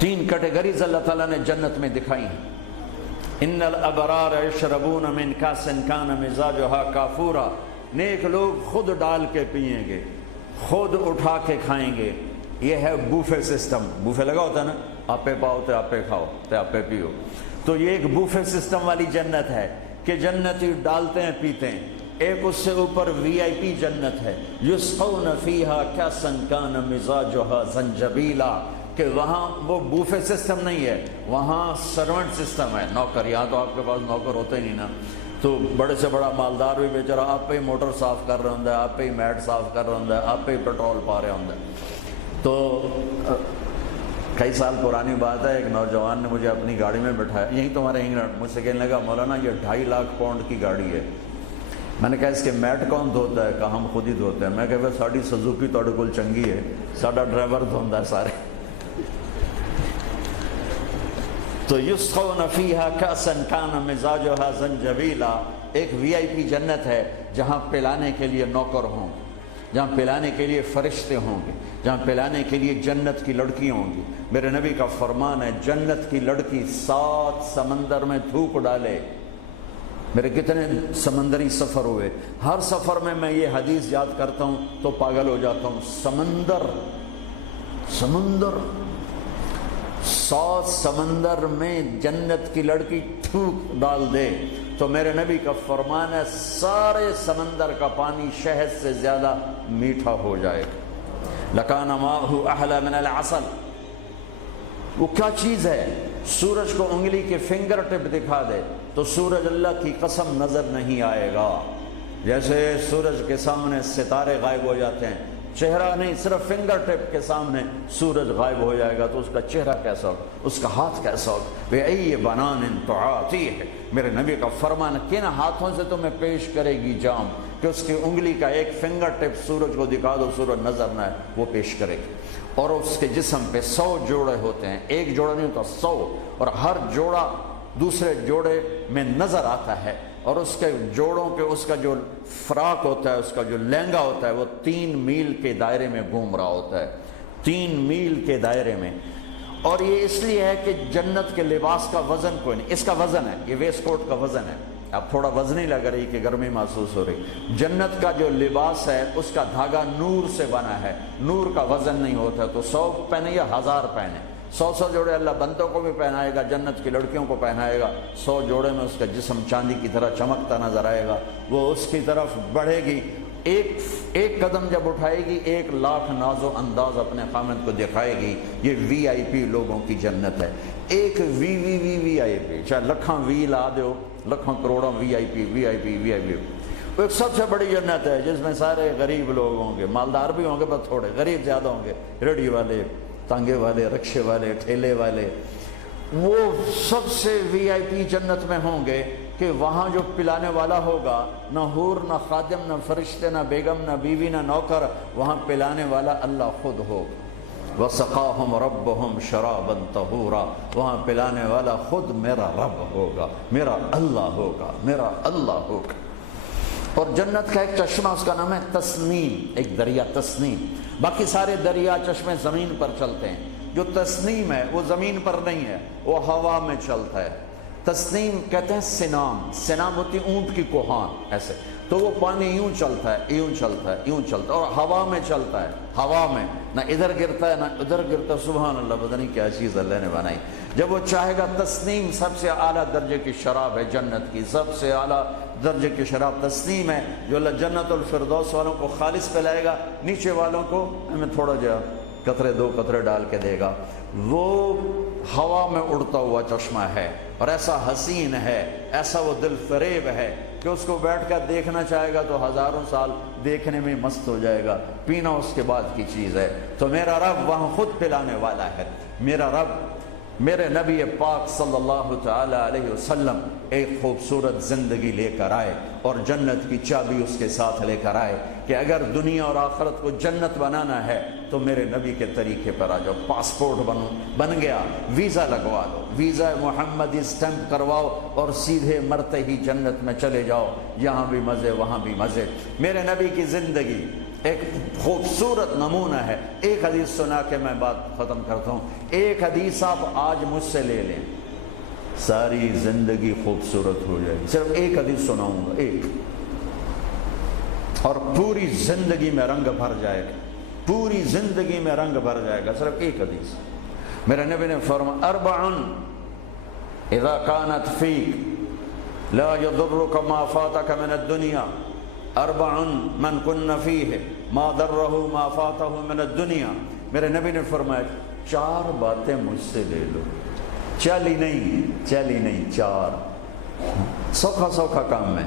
تین کیٹیگریز اللہ تعالیٰ نے جنت میں دکھائی ہیں۔ ان الابرار یشربون من کاس کان مزاجها کافورا، نیک لوگ خود ڈال کے پئیں گے، خود اٹھا کے کھائیں گے۔ یہ ہے بوفے سسٹم، بوفے لگا ہوتا ہے نا، آپے پاؤ تے آپے کھاؤ تے آپے پیو، تو یہ ایک بوفے سسٹم والی جنت ہے کہ جنتی ڈالتے ہیں پیتے ہیں۔ ایک اس سے اوپر وی آئی پی جنت ہے، یسقون فیہا کاسا کان مزاجها زنجبیلا، کہ وہاں وہ بوفے سسٹم نہیں ہے، وہاں سرونٹ سسٹم ہے، نوکر۔ یہاں تو آپ کے پاس نوکر ہوتے ہی نہیں نا، تو بڑے سے بڑا مالدار بھی بیچارہ آپ پہ ہی موٹر صاف کر رہا ہوں، آپ پہ ہی میٹ صاف کر رہا ہوں، آپ پہ ہی پیٹرول پا رہا ہوں۔ تو کئی سال پرانی بات ہے، ایک نوجوان نے مجھے اپنی گاڑی میں بٹھایا، یہیں تمہارے انگلینڈ، مجھ سے کہنے لگا مولانا یہ 2.5 لاکھ پاؤنڈ کی گاڑی ہے۔ میں نے کہا اس کے میٹ کون دھوتا ہے؟ کہا ہم خود ہی دھوتے ہیں۔ میں کہا ساڑی سزوکی تھوڑے کول چنگی ہے، ساڈا ڈرائیور دھوندا ہے سارے۔ تو یسقون فیہا کاسا کان مزاجها زنجبیلا، ایک وی آئی پی جنت ہے جہاں پلانے کے لیے نوکر ہوں گے، جہاں پلانے کے لیے فرشتے ہوں گے، جہاں پلانے کے لیے جنت کی لڑکی ہوں گی۔ میرے نبی کا فرمان ہے جنت کی لڑکی 7 سمندر میں تھوک ڈالے۔ میرے کتنے سمندری سفر ہوئے، ہر سفر میں میں یہ حدیث یاد کرتا ہوں تو پاگل ہو جاتا ہوں۔ سمندر 7 سمندر میں جنت کی لڑکی تھوک ڈال دے تو میرے نبی کا فرمان ہے سارے سمندر کا پانی شہد سے زیادہ میٹھا ہو جائے۔ لکان ماءہ احلی من العسل۔ وہ کیا چیز ہے؟ سورج کو انگلی کے فنگر ٹپ دکھا دے تو سورج اللہ کی قسم نظر نہیں آئے گا، جیسے سورج کے سامنے ستارے غائب ہو جاتے ہیں، چہرہ نہیں، صرف فنگر ٹپ کے سامنے سورج غائب ہو جائے گا تو اس کا چہرہ کیسا ہوگا، اس کا ہاتھ کیسا ہوگا؟ بِأَيِّ بَنَانٍ تُعَاطِيهِ۔ میرے نبی کا فرمان ہے کن ہاتھوں سے تمہیں پیش کرے گی جام کہ اس کی انگلی کا ایک فنگر ٹپ سورج کو دکھا دو، سورج نظر نہ ہے، وہ پیش کرے گی۔ اور اس کے جسم پہ 100 جوڑے ہوتے ہیں، ایک جوڑا نہیں ہوتا، 100، اور ہر جوڑا دوسرے جوڑے میں نظر آتا ہے، اور اس کے جوڑوں کے اس کا جو فراق ہوتا ہے، اس کا جو لہنگا ہوتا ہے، وہ 3 میل کے دائرے میں گھوم رہا ہوتا ہے، 3 میل کے دائرے میں۔ اور یہ اس لیے ہے کہ جنت کے لباس کا وزن کوئی نہیں، اس کا وزن ہے، یہ ویسٹ کوٹ کا وزن ہے، اب تھوڑا وزنی لگ رہی کہ گرمی محسوس ہو رہی۔ جنت کا جو لباس ہے اس کا دھاگا نور سے بنا ہے، نور کا وزن نہیں ہوتا، تو 100 پہنے یا 1000 پہنے، 100 جوڑے اللہ بندوں کو بھی پہنائے گا، جنت کی لڑکیوں کو پہنائے گا، 100 جوڑے میں اس کا جسم چاندی کی طرح چمکتا نظر آئے گا، وہ اس کی طرف بڑھے گی، ایک قدم جب اٹھائے گی 1 لاکھ ناز و انداز اپنے خامد کو دکھائے گی۔ یہ وی آئی پی لوگوں کی جنت ہے، ایک وی آئی پی، چاہے لکھاں وی لا دو، لکھاں کروڑوں وی آئی پی۔ وہ ایک سب سے بڑی جنت ہے جس میں سارے غریب لوگ ہوں گے، مالدار بھی ہوں گے بس تھوڑے، غریب زیادہ ہوں گے، ریڑھی والے، تانگے والے، رکشے والے، ٹھیلے والے، وہ سب سے وی آئی پی جنت میں ہوں گے کہ وہاں جو پلانے والا ہوگا، نہ حور، نہ خادم، نہ فرشتے، نہ بیگم، نہ بیوی، نہ نوکر، وہاں پلانے والا اللہ خود ہوگا۔ وَسَقَاهُمْ رَبُّهُمْ شَرَابًا طَهُورًا، وہاں پلانے والا خود میرا رب ہوگا، میرا اللہ ہوگا، میرا اللہ ہوگا۔ اور جنت کا ایک چشمہ، اس کا نام ہے تسنیم، ایک دریا تسنیم۔ باقی سارے دریا چشمے زمین پر چلتے ہیں، جو تسنیم ہے وہ زمین پر نہیں ہے، وہ ہوا میں چلتا ہے۔ تسنیم کہتے ہیں سنام، سنام ہوتی اونٹ کی کوہان، ایسے تو وہ پانی یوں چلتا ہے، یوں چلتا ہے، یوں چلتا ہے، اور ہوا میں چلتا ہے، ہوا میں نہ ادھر گرتا ہے نہ ادھر گرتا ہے۔ سبحان اللہ، پتہ نہیں کیا چیز اللہ نے بنائی۔ جب وہ چاہے گا، تسنیم سب سے اعلیٰ درجے کی شراب ہے جنت کی، سب سے اعلیٰ درجے کی شراب تسنیم ہے، جو اللہ جنت الفردوس والوں کو خالص پلائے گا، نیچے والوں کو ہمیں تھوڑا جا قطرے 2 قطرے ڈال کے دے گا۔ وہ ہوا میں اڑتا ہوا چشمہ ہے، اور ایسا حسین ہے، ایسا وہ دل فریب ہے کہ اس کو بیٹھ کر دیکھنا چاہے گا تو ہزاروں سال دیکھنے میں مست ہو جائے گا، پینا اس کے بعد کی چیز ہے۔ تو میرا رب وہاں خود پلانے والا ہے، میرا رب، میرے نبی پاک صلی اللہ تعالی علیہ وسلم ایک خوبصورت زندگی لے کر آئے، اور جنت کی چابی اس کے ساتھ لے کر آئے کہ اگر دنیا اور آخرت کو جنت بنانا ہے تو میرے نبی کے طریقے پر آ جاؤ۔ پاسپورٹ بن گیا، ویزا لگوا لو، ویزا محمدی اسٹمپ کرواؤ اور سیدھے مرتے ہی جنت میں چلے جاؤ، یہاں بھی مزے وہاں بھی مزے۔ میرے نبی کی زندگی ایک خوبصورت نمونہ ہے. ایک حدیث سنا کے میں بات ختم کرتا ہوں. ایک حدیث آپ آج مجھ سے لے لیں، ساری زندگی خوبصورت ہو جائے گی. صرف ایک حدیث سناؤں گا، ایک، اور پوری زندگی میں رنگ بھر جائے گا، پوری زندگی میں رنگ بھر جائے گا. صرف ایک حدیث. میرے نبی نے فرمایا اربع اذا كانت فيك لا يضرك ما فاتك من الدنيا اربع من كن فيه ما ضره ما فاته من الدنيا. میرے نبی نے فرمایا 4 باتیں مجھ سے لے لو. چلی نہیں 4 سوکھا کام ہے.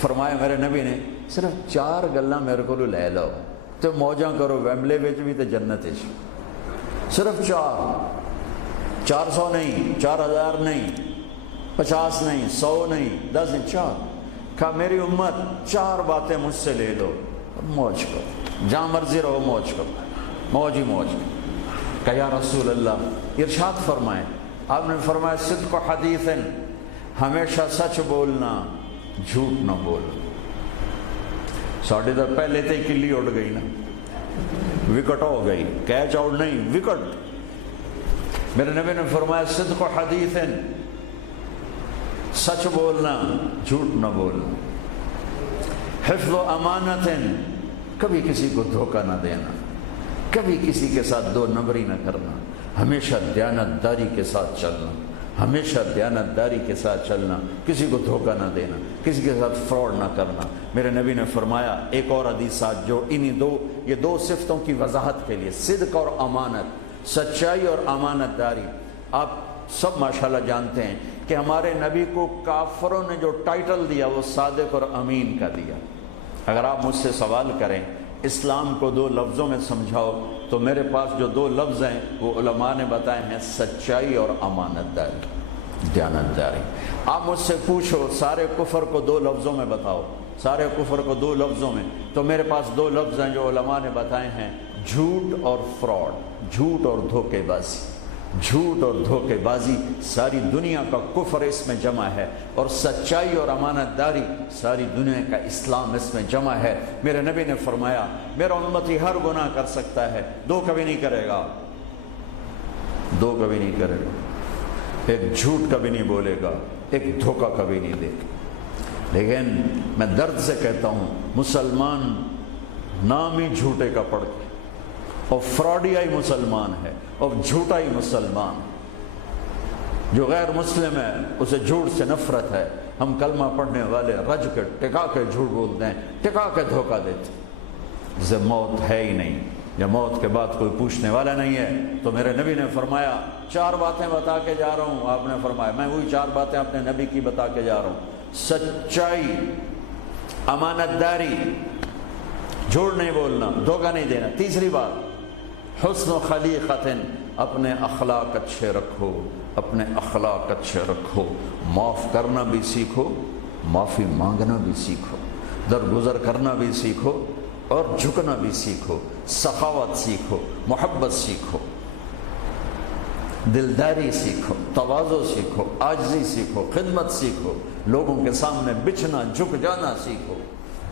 فرمایا میرے نبی نے صرف 4 گلاں میرے کو لے لو تو موجاں کرو ویمبلے وچ بھی تے جنت وچ. صرف 400 نہیں، 4000 نہیں، 50 نہیں، 100 نہیں، 10 نہیں، 4. کہا میری امت 4 باتیں مجھ سے لے لو، موج کرو، جہاں مرضی رہو موج کرو، موج ہی موج. کہا یا رسول اللہ، ارشاد فرمائیں. آپ نے فرمایا صدق حدیث، ہمیشہ سچ بولنا، جھوٹ نہ بولنا. ساڑھے تو پہلے تے کلی اڑ گئی نا، وکٹ ہو گئی، کیچ آؤٹ نہیں، وکٹ. میرے نبی نے فرمایا صدق حدیث، سچ بولنا، جھوٹ نہ بولنا. حفظ و امانت، کبھی کسی کو دھوکہ نہ دینا، کبھی کسی کے ساتھ 2 نمبری نہ کرنا، ہمیشہ دیانت داری کے ساتھ چلنا، ہمیشہ دیانت داری کے ساتھ چلنا، کسی کو دھوکہ نہ دینا، کسی کے ساتھ فراڈ نہ کرنا. میرے نبی نے فرمایا ایک اور حدیثات جو یہ دو صفتوں کی وضاحت کے لیے، صدق اور امانت، سچائی اور امانت داری. آپ سب ماشاءاللہ جانتے ہیں کہ ہمارے نبی کو کافروں نے جو ٹائٹل دیا وہ صادق اور امین کا دیا. اگر آپ مجھ سے سوال کریں اسلام کو 2 لفظوں میں سمجھاؤ تو میرے پاس جو 2 لفظ ہیں وہ علماء نے بتائے ہیں، سچائی اور امانت داری، دیانت داری. آپ مجھ سے پوچھو سارے کفر کو 2 لفظوں میں بتاؤ، سارے کفر کو 2 لفظوں میں، تو میرے پاس 2 لفظ ہیں جو علماء نے بتائے ہیں، جھوٹ اور فراڈ، جھوٹ اور دھوکے بازی. جھوٹ اور دھوکے بازی ساری دنیا کا کفر اس میں جمع ہے، اور سچائی اور امانت داری ساری دنیا کا اسلام اس میں جمع ہے. میرے نبی نے فرمایا میرا امتی ہر گناہ کر سکتا ہے، 2 کبھی نہیں کرے گا، 2 کبھی نہیں کرے گا. ایک جھوٹ کبھی نہیں بولے گا، ایک دھوکہ کبھی نہیں دے گا. لیکن میں درد سے کہتا ہوں مسلمان نام ہی جھوٹے کا پڑھ کے، اور فراڈیائی مسلمان ہے اور جھوٹا ہی مسلمان. جو غیر مسلم ہے اسے جھوٹ سے نفرت ہے. ہم کلمہ پڑھنے والے رج کے ٹکا کے جھوٹ بولتے ہیں، ٹکا کے دھوکہ دیتے ہیں. جسے موت ہے ہی نہیں، یا موت کے بعد کوئی پوچھنے والا نہیں ہے. تو میرے نبی نے فرمایا 4 باتیں بتا کے جا رہا ہوں. آپ نے فرمایا میں وہی 4 باتیں اپنے نبی کی بتا کے جا رہا ہوں. سچائی، امانت داری، جھوٹ نہیں بولنا، دھوکہ نہیں دینا. تیسری بات حسن و خلیقت، اپنے اخلاق اچھے رکھو، اپنے اخلاق اچھے رکھو. معاف کرنا بھی سیکھو، معافی مانگنا بھی سیکھو، درگزر کرنا بھی سیکھو، اور جھکنا بھی سیکھو. سخاوت سیکھو، محبت سیکھو، دلداری سیکھو، تواضع سیکھو، عاجزی سیکھو، خدمت سیکھو. لوگوں کے سامنے بچھنا، جھک جانا سیکھو.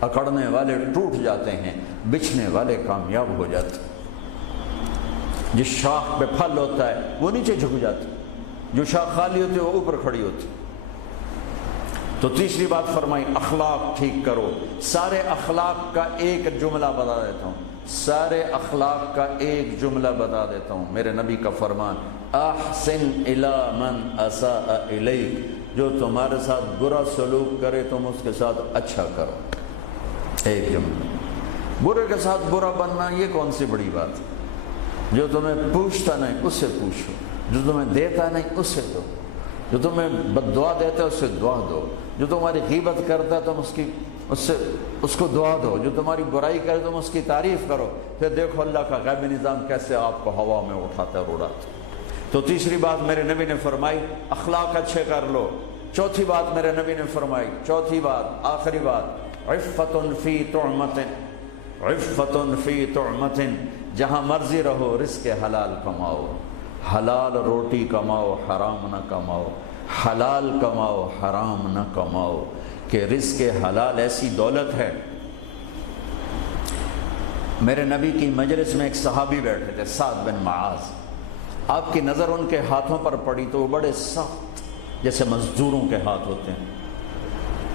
اکڑنے والے ٹوٹ جاتے ہیں، بچھنے والے کامیاب ہو جاتے ہیں. جس شاخ پہ پھل ہوتا ہے وہ نیچے جھک جاتی، جو شاخ خالی ہوتی ہے وہ اوپر کھڑی ہوتی. تو تیسری بات فرمائی اخلاق ٹھیک کرو. سارے اخلاق کا ایک جملہ بتا دیتا ہوں، سارے اخلاق کا ایک جملہ بتا دیتا ہوں. میرے نبی کا فرمان احسن الی من اساء الیک، جو تمہارے ساتھ برا سلوک کرے تم اس کے ساتھ اچھا کرو. ایک جملہ. برے کے ساتھ برا بننا یہ کون سی بڑی بات ہے؟ جو تمہیں پوچھتا نہیں اس سے پوچھو، جو تمہیں دیتا نہیں اس سے دو، جو تمہیں بد دعا دیتا ہے اس سے دعا دو، جو تمہاری غیبت کرتا ہے تم اس کو دعا دو، جو تمہاری برائی کرے تم اس کی تعریف کرو. پھر دیکھو اللہ کا غیبی نظام کیسے آپ کو ہوا میں اٹھاتا ہے اور اڑاتا ہے. تو تیسری بات میرے نبی نے فرمائی اخلاق اچھے کر لو. چوتھی بات میرے نبی نے فرمائی، چوتھی بات آخری بات، عفت فی طعمت، عفت فی طعمت، جہاں مرضی رہو رزق حلال کماؤ، حلال روٹی کماؤ، حرام نہ کماؤ، حلال کماؤ، حرام نہ کماؤ. کہ رزق حلال ایسی دولت ہے میرے نبی کی مجلس میں ایک صحابی بیٹھے تھے، سعد بن معاذ۔ آپ کی نظر ان کے ہاتھوں پر پڑی تو وہ بڑے سخت جیسے مزدوروں کے ہاتھ ہوتے ہیں،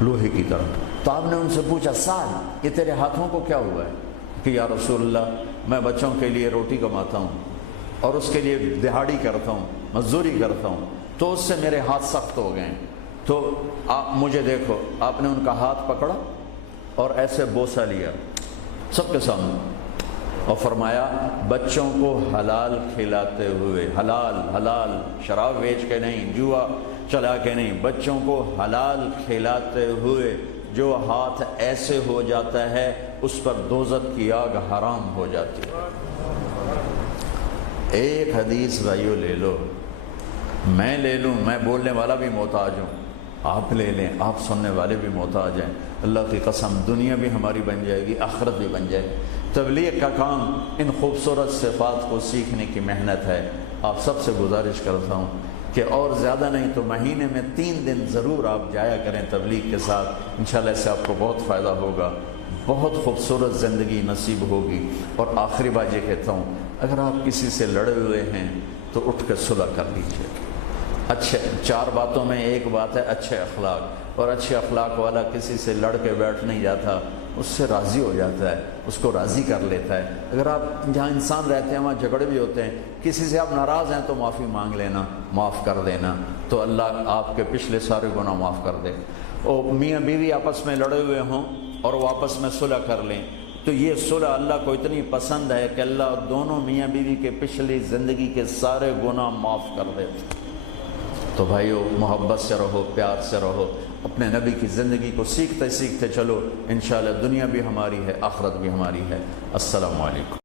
لوہے کی طرح۔ تو آپ نے ان سے پوچھا، سعد یہ تیرے ہاتھوں کو کیا ہوا ہے؟ کہ یا رسول اللہ میں بچوں کے لیے روٹی کماتا ہوں اور اس کے لیے دہاڑی کرتا ہوں، مزدوری کرتا ہوں، تو اس سے میرے ہاتھ سخت ہو گئے ہیں، تو آپ مجھے دیکھو۔ آپ نے ان کا ہاتھ پکڑا اور ایسے بوسہ لیا سب کے سامنے اور فرمایا بچوں کو حلال کھلاتے ہوئے، حلال حلال، شراب بیچ کے نہیں، جوا چلا کے نہیں، بچوں کو حلال کھلاتے ہوئے جو ہاتھ ایسے ہو جاتا ہے اس پر دوزخ کی آگ حرام ہو جاتی ہے۔ ایک حدیث بھائیو لے لو، میں لے لوں، میں بولنے والا بھی محتاج ہوں، آپ لے لیں، آپ سننے والے بھی محتاج ہیں، اللہ کی قسم دنیا بھی ہماری بن جائے گی، آخرت بھی بن جائے گی۔ تبلیغ کا کام ان خوبصورت صفات کو سیکھنے کی محنت ہے۔ آپ سب سے گزارش کرتا ہوں کہ اور زیادہ نہیں تو مہینے میں 3 دن ضرور آپ جایا کریں تبلیغ کے ساتھ، انشاءاللہ اس سے آپ کو بہت فائدہ ہوگا، بہت خوبصورت زندگی نصیب ہوگی۔ اور آخری بات یہ کہتا ہوں، اگر آپ کسی سے لڑے ہوئے ہیں تو اٹھ کے صلح کر لیجیے۔ اچھے 4 باتوں میں ایک بات ہے اچھے اخلاق، اور اچھے اخلاق والا کسی سے لڑ کے بیٹھ نہیں جاتا، اس سے راضی ہو جاتا ہے، اس کو راضی کر لیتا ہے۔ اگر آپ جہاں انسان رہتے ہیں وہاں جھگڑے بھی ہوتے ہیں، کسی سے آپ ناراض ہیں تو معافی مانگ لینا، معاف کر دینا، تو اللہ آپ کے پچھلے سارے گناہ معاف کر دے۔ اور میاں بیوی آپس میں لڑے ہوئے ہوں اور وہ آپس میں صلح کر لیں تو یہ صلح اللہ کو اتنی پسند ہے کہ اللہ دونوں میاں بیوی کے پچھلی زندگی کے سارے گناہ معاف کر دے۔ تو بھائیو محبت سے رہو، پیار سے رہو، اپنے نبی کی زندگی کو سیکھتے سیکھتے چلو، انشاءاللہ دنیا بھی ہماری ہے، آخرت بھی ہماری ہے۔ السلام علیکم۔